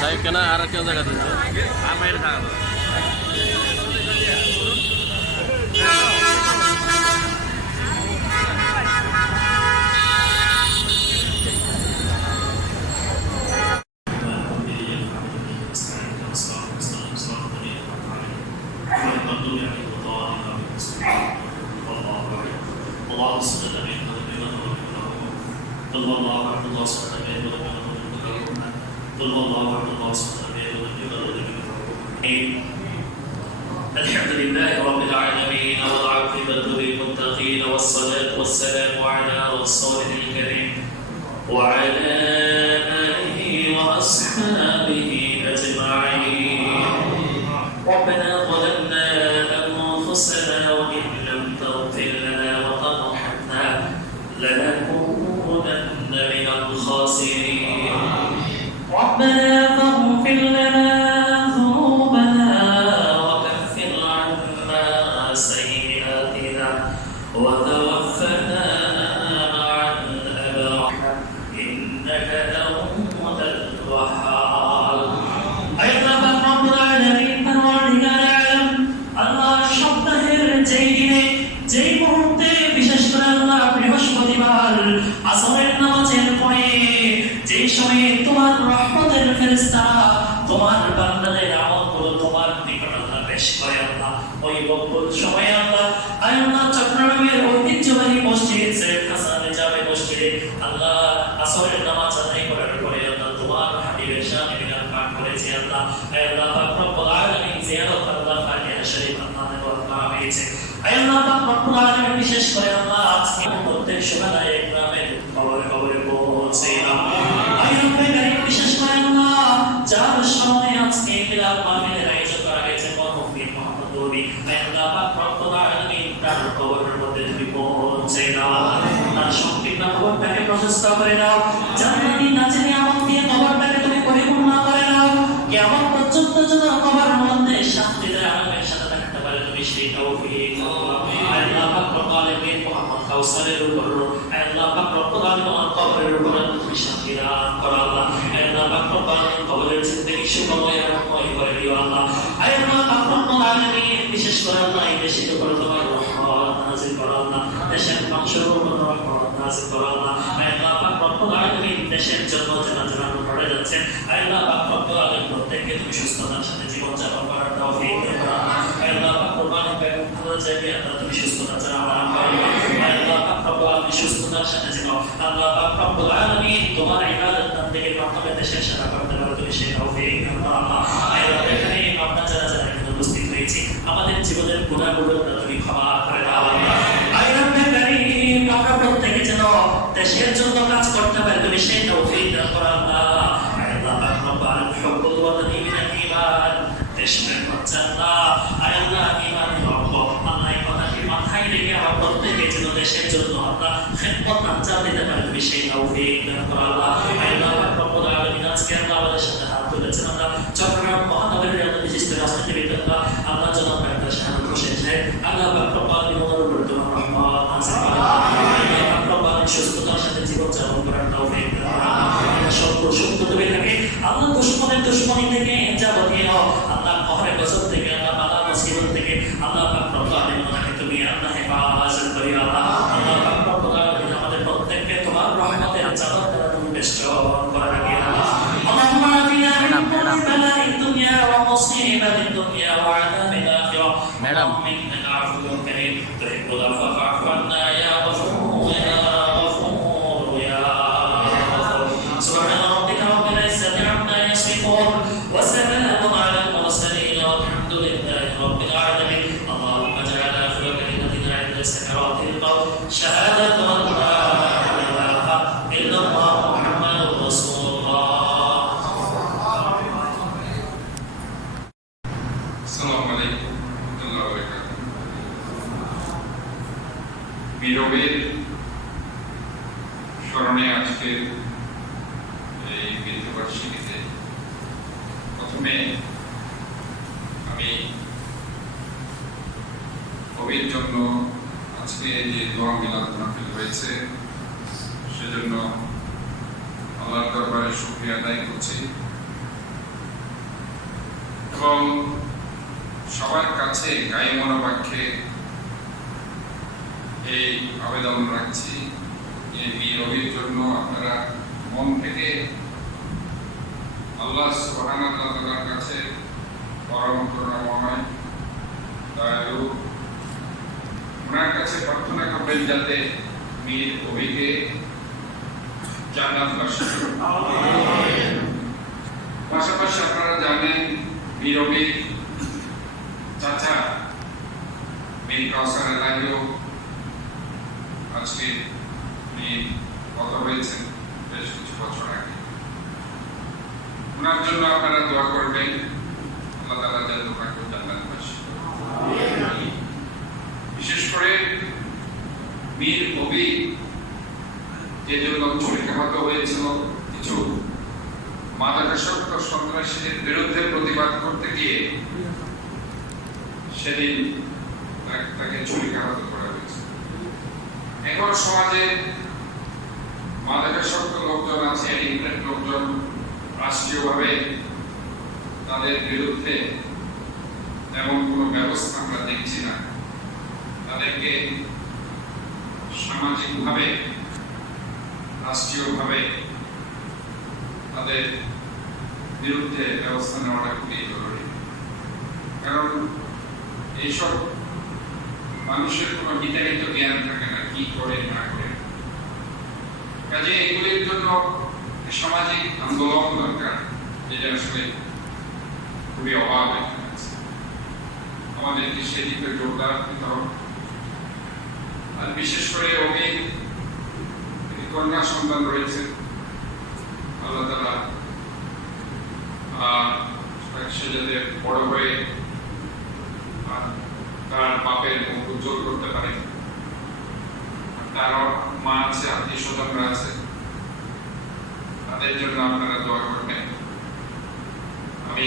সাহেব কেন আর কেউ জায়গা দিচ্ছে আর বাইরে থাকা والسلام على رسوله الكريم وعلى آله وأصحابه أجمعين. ربنا ظلمنا أنفسنا وإن لم تغفر لنا وترحمنا لنكونن من الخاسرين. ربنا আল্লাহ আসরের নামাজ আদায় করার পরে আল্লাহ তোমার হাবিবের শানে বিরান পাঠ করেছে। আল্লাহ, আয় আল্লাহ পাক রব্বুল আলামিন জিয়ারত আল্লাহ ফাতিহা শরীফ আল্লাহ নেওয়ার করা হয়েছে আয় আল্লাহ পাক রব্বুল আলামিন বিশেষ করে আল্লাহ আজকে প্রত্যেক সুবাদায় গ্রামে খবরে খবরে পৌঁছে না আয় রব্বে বিশেষ করে আল্লাহ যার সময় আজকে মিলাদ মাহফিলের আয়োজন করা হয়েছে মরহুম মোহাম্মদ নবী আয় আল্লাহ পাক রব্বুল আলামিন তার কবরের প্রশস্ত করে দাও। জান্নাতি নাচেনি আমল দিয়ে কবরটাকে তুমি পরিপূর্ণ করে দাও। কেমন পর্যন্ত যেন কবরের মধ্যে শান্তিতে আরামের সাথে থাকতে পারে, তুমি সেই তৌফিক। বিশেষ করে আল্লাহ, এই দেশের তোমার রহমত নাযিল করো মানুষের উপর রহমত নাযিল আল্লাহ আল্লাহ পাক রব্বুল আলামিন দেশের জন্য যেন যেন পড়ে যাচ্ছে। আল্লাহ প্রত্যেককে তুমি সুস্থতার সাথে করার তৌফিক আল্লাহ আল্লাহ তুমি সুস্থতা আল্লাহ সুস্থতার সাথে জীবন। আল্লাহ তোমার ইবাদত প্রথমে দেশের সেবা করতে পারো তুমি সেই তৌফিক আল্লাহ। এখানে আমরা যারা যারা উপস্থিত হয়েছি, আমাদের জীবনের গুণাগুলো তুমি ক্ষমা দেশপ্রেম হচ্ছে আল্লাহ আয় আল্লাহ ঈমান রব্ব আল্লাহ কথাটি মাথায় রেখে আমরা প্রত্যেকে যেন দেশের জন্য আমরা খেদমত আঞ্জাম দিতে পারি তুমি সেই তৌফিক আল্লাহ আল্লাহ রব্বুল আলামিন আজকে আল্লাহ আমাদের সাথে হাত তুলেছেন আমরা চট্টগ্রাম মহানগরীর এত বিশিষ্ট রাজনীতিবিদ আল্লাহ আল্লাহ জনাব ডাক্তার শাহাদুল হোসেন সাহেব আল্লাহ রব্বুল আলামিন আল্লাহ সুস্থতার সাথে জীবন যাপন করার আল্লাহ সত্য সত্য তুমি থাকে আল্লাহ দুশ্মনের দুশ্মনী থেকে আল্লাহ বিরবের স্মরণে আজকের এই বৃদ্ধবার্ষিকীতে প্রথমে আমি কবির জন্য আজকে যে দোয়া মিলাদ মাহফিল হয়েছে, সেজন্য আল্লাহর দরবারে শুক্রিয়া আদায় করছি। এবং সবার কাছে গায়ে মনোবাক্যে এই আবেদন রাখছি। যে রবির জন্য আপনারা মন থেকে আল্লাহ তাআলার কাছে পরম করুণাময় দয়ালু। ওনার কাছে প্রার্থনা করবেন যাতে মীর কবিকে জান্নাত পাশাপাশি আপনারা জানেন মীর চাচা মীর কাউসার এলাহিও আজকে উনি কথা হয়েছেন বেশ কিছু বছর আগে। ওনার জন্য আপনারা দোয়া করবেন। আল্লাহ তাআলা যেন ওনাকে জান্নাত বিশেষ করে মীর কবি যে জন্য ছুরিকাহত হয়েছিল, কিছু মাদকাসক্ত সন্ত্রাসীদের বিরুদ্ধে প্রতিবাদ করতে গিয়ে সেদিন তাকে- ছুরিকাহত এখন সমাজে মাদকাসক্ত লোকজন আছে এডিক্টেড লোকজন রাষ্ট্রীয়ভাবে তাদের বিরুদ্ধে তেমন কোনো ব্যবস্থা আমরা দেখছি না। তাদেরকে সামাজিকভাবে, রাষ্ট্রীয়ভাবে তাদের বিরুদ্ধে ব্যবস্থা নেওয়াটা খুবই জরুরি। কারণ এইসব মানুষের কোনো বিতাড়িত জ্ঞান থাকে কি না কাজে এগুলির জন্য সামাজিক আন্দোলন দরকার, যেটা আসলে খুবই অভাব আমাদেরকে সেদিকে দিতে হবে আর বিশেষ করে একটি কন্যা সন্তান রয়েছে আল্লাহ তালা সে বড় হয়ে তার বাপের মুখ উজ্জ্বল করতে পারে। তার মা আছে আত্মীয় স্বজনরা আছে। তাদের জন্য আপনারা দোয়া করবেন। আমি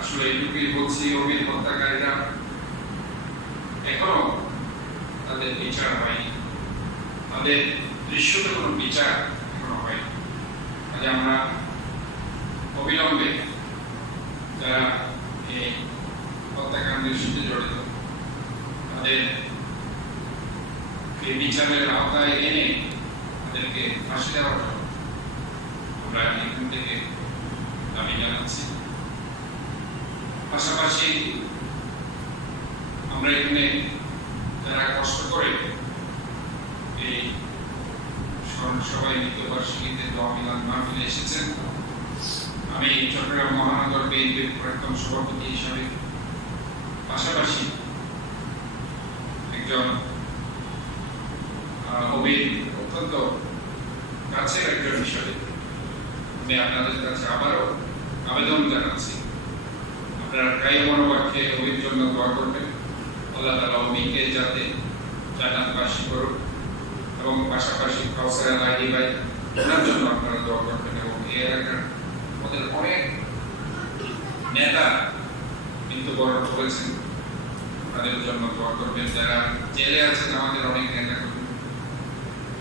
আসলে এইটুকুই বলছি অমিত হত্যাকারীরা এখনও তাদের বিচার হয়নি। তাদের দৃশ্যতে কোনো বিচার এখনও হয়নি। কাজে আমরা অবিলম্বে যারা এই হত্যাকাণ্ডের সাথে জড়িত, তাদের এই বিচারের আওতায় এনে তাদেরকে ফাঁসি জন্য আমরা এখান থেকে দাবি জানাচ্ছি। পাশাপাশি আমরা এখানে যারা কষ্ট করে এই সভায় মৃত্যুবার্ষিকীতে দোয়া মাহফিলে এসেছেন, আমি চট্টগ্রাম মহানগর বিএনপির প্রাক্তন সভাপতি হিসাবে পাশাপাশি একজন অভির অত্যন্ত কাছের একজন হিসাবে। আমি আপনাদের কাছে আবারও আবেদন জানাচ্ছি। আপনারা গায়ে মনোবাক্যে অভির জন্য দোয়া করবেন। আল্লাহ তালা অমিকে যাতে জান্নাতবাসী করুক এবং পাশাপাশি কাউসার লাইনি ভাই ওনার জন্য আপনারা দোয়া করবেন এবং এই এলাকার ওদের অনেক নেতা মৃত্যুবরণ করেছেন। তাদের জন্য দোয়া করবেন। যারা জেলে আছেন, আমাদের অনেক নেতা কর্মী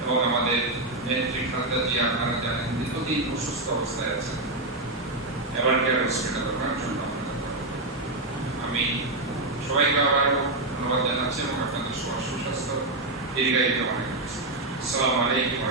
এবং আমাদের নেত্রী খালেদা জিয়া আপনারা জানেন দীর্ঘদিন অসুস্থ অবস্থায় আছেন। এবার কেয়ার হসপিটাল ওনার জন্য। আমি সবাইকে আবারও ধন্যবাদ জানাচ্ছি এবং আপনাদের সবার সুস্বাস্থ্য। দীর্ঘায়িত করছি আসসালামু আলাইকুম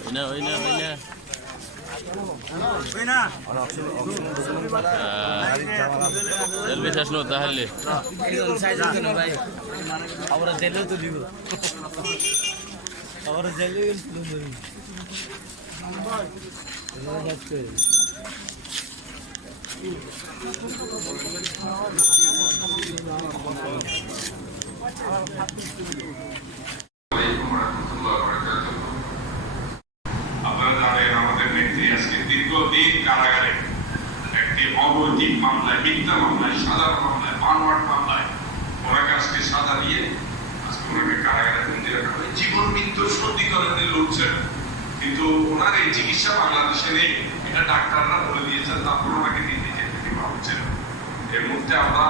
ওই না ওই না ওই না সেলফি শেষ নো তাহলে আমরা জেলেও তো দিব আমরা জেলে যাচ্ছে। আপনারা জানেন আমাদের নেত্রী আজকে দীর্ঘদিন কারাগারে একটি অবৈধিক মামলায়, মিথ্যা মামলায়, সাধারণ মামলায় বানোয়াট মামলায়। ওনাকে আজকে সাজা দিয়ে আজকে ওনাকে কারাগারে বন্দি রাখা হয়। জীবন মৃত্যু সত্যিকারের দিয়ে লড়ছেন। কিন্তু ওনার এই চিকিৎসা বাংলাদেশে নেই। এটা ডাক্তাররা বলে দিয়েছেন, তারপর ওনাকে নিয়ে নিজে থেকে ভাবছেন এর মধ্যে আমরা